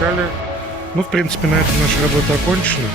скачали. Ну, в принципе, на этом наша работа окончена.